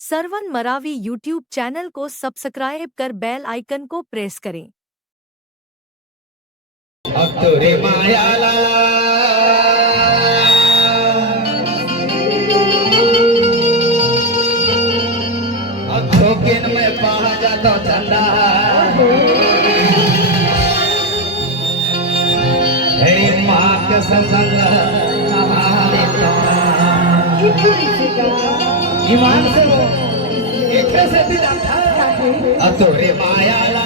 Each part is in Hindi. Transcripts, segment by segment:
सरवन मरावी यूट्यूब चैनल को सब्सक्राइब कर बेल आइकन को प्रेस करें। अब तोरे मायाला अब ठोकिन में पा जाता चंदा तेरी माँ के संग ईमान से वो एक से दिला था अब तोरे मायाला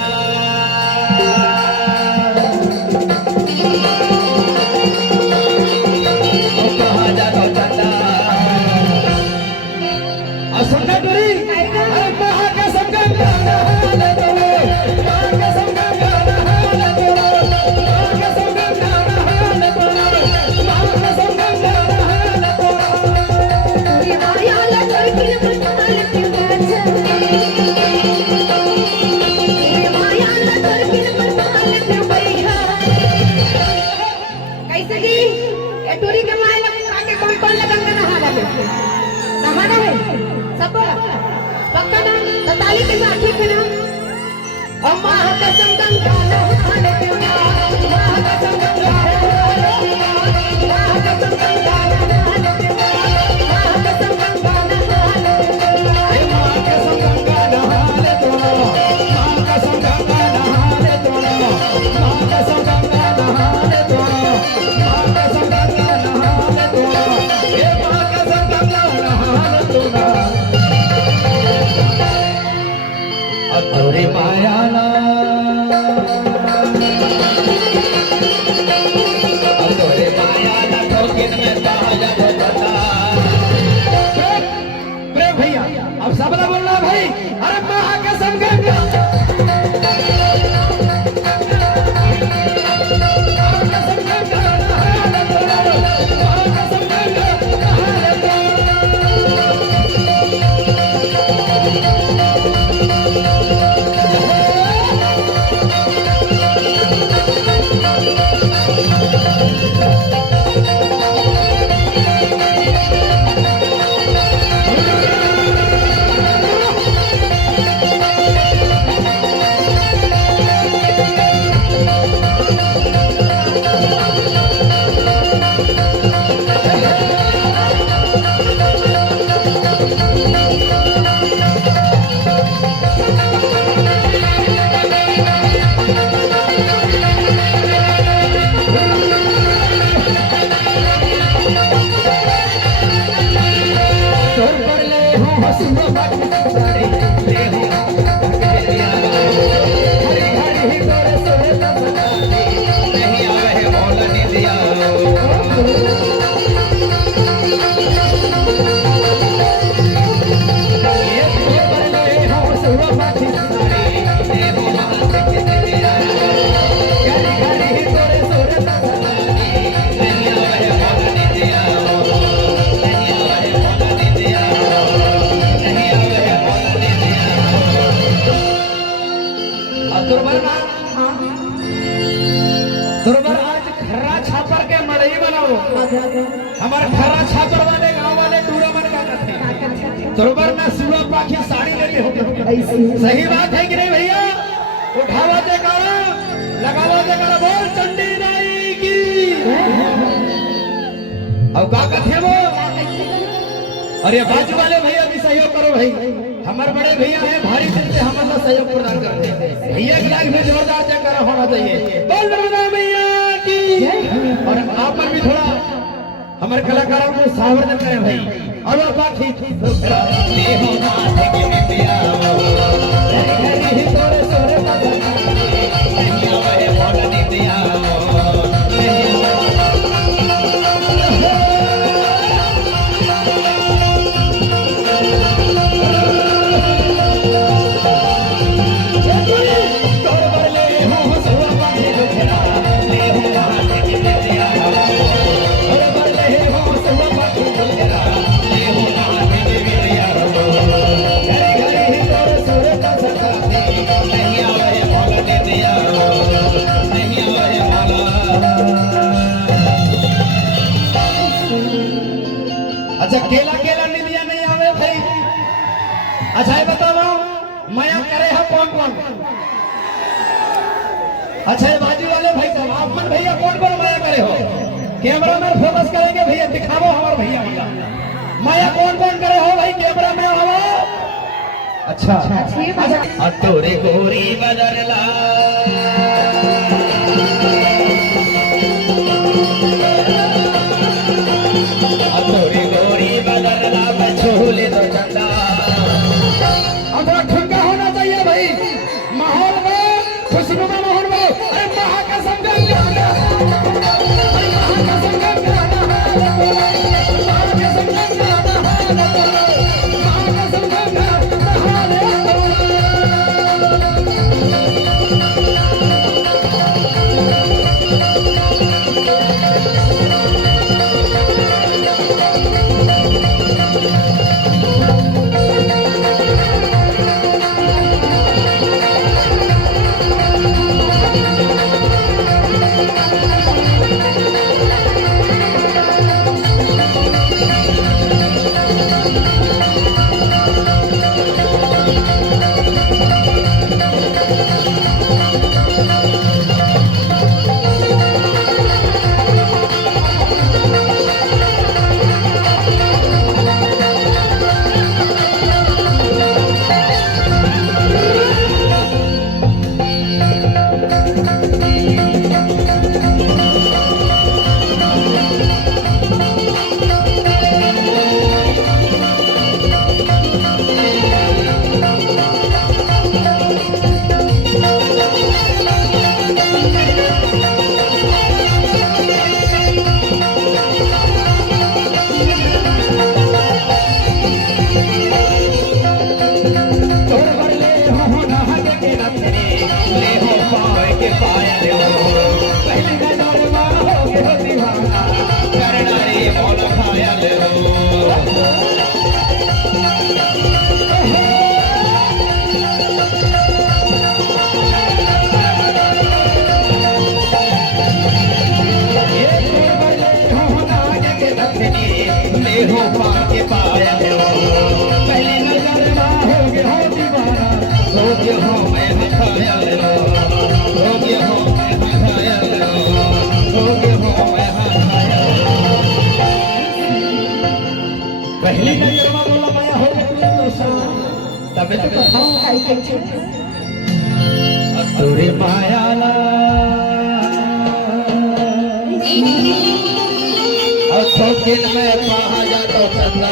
नहाना है सब पक्का ना ताली के साथ ठीक है ना अम्मा का संगम गाना हाले के मां का संगम गाना मां का संगम गाना हाले के मां का संगम गाना हाले माँ के संग गाना हाले तो माँ का संग गाना हाले तो माँ का संग गाना हाले तो माँ का संग गाना हाले तो ए माँ का संग गाना हाले तो अधूरी मायाला अधूरी मायाला ठोकिन में बाजा बजा प्रेम भैया अब सबला बोलना भाई अरे माँ के संग तुरबर आज खर्रा छापर के मड़ई बनाओ हमारे खर्रा छापर वाले गांव वाले टूरा मन का करते तुरबर में सुबह पाखी साड़ी लेते हो सही बात है कि नहीं भैया उठावा जयकारा लगावा जयकारा बोल चंडी राई की अब का कथे वो अरे बाजू वाले भैया भी सहयोग करो भाई हमारे बड़े भैया हैं भारी दिल से हमारा सहयोग प्रदान करते हैं भैया के लाख में जोरदार जयकारा होना चाहिए बोल नर्मदा मैया की और आप पर भी थोड़ा हमारे कलाकारों को सावधान करें भाई और बाकी अच्छा ये बताओ माया करे है कौन कौन? अच्छा ये बाजू वाले भाई साहब आप मन भैया कौन कौन माया करे हो? कैमरा में फोकस करेंगे भैया, दिखाओ हमारे भैया मतलब माया कौन कौन करे हो भाई, कैमरा में आओ। अच्छा अच्छी बात है। अतोरे गोरी बदरला अतोरे गोरी बदरला बछोले तो चंदा। अब थोड़ा ठुमका होना चाहिए भाई, माहौल में खुशनुमा माहौल में। अरे महाकसम का गाना, अरे महाकसम का गाना, महाकसम का गाना, महाकसम का गाना। पहली नजर में बोला माया हो गई तबे तो हाँ, तोरे माया ला दिन में पहा जातो चंदा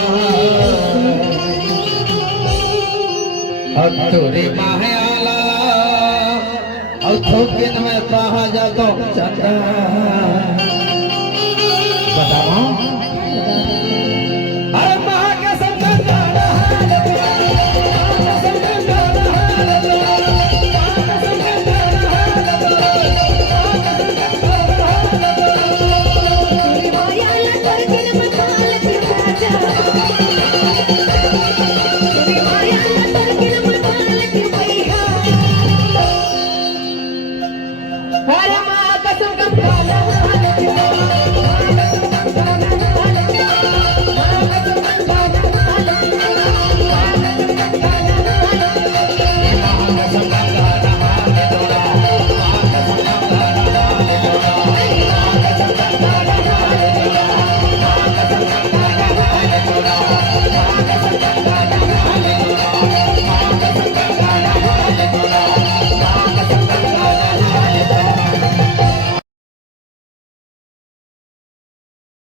तोरे माया ला दिन में पहा जातो चंदा। बताओ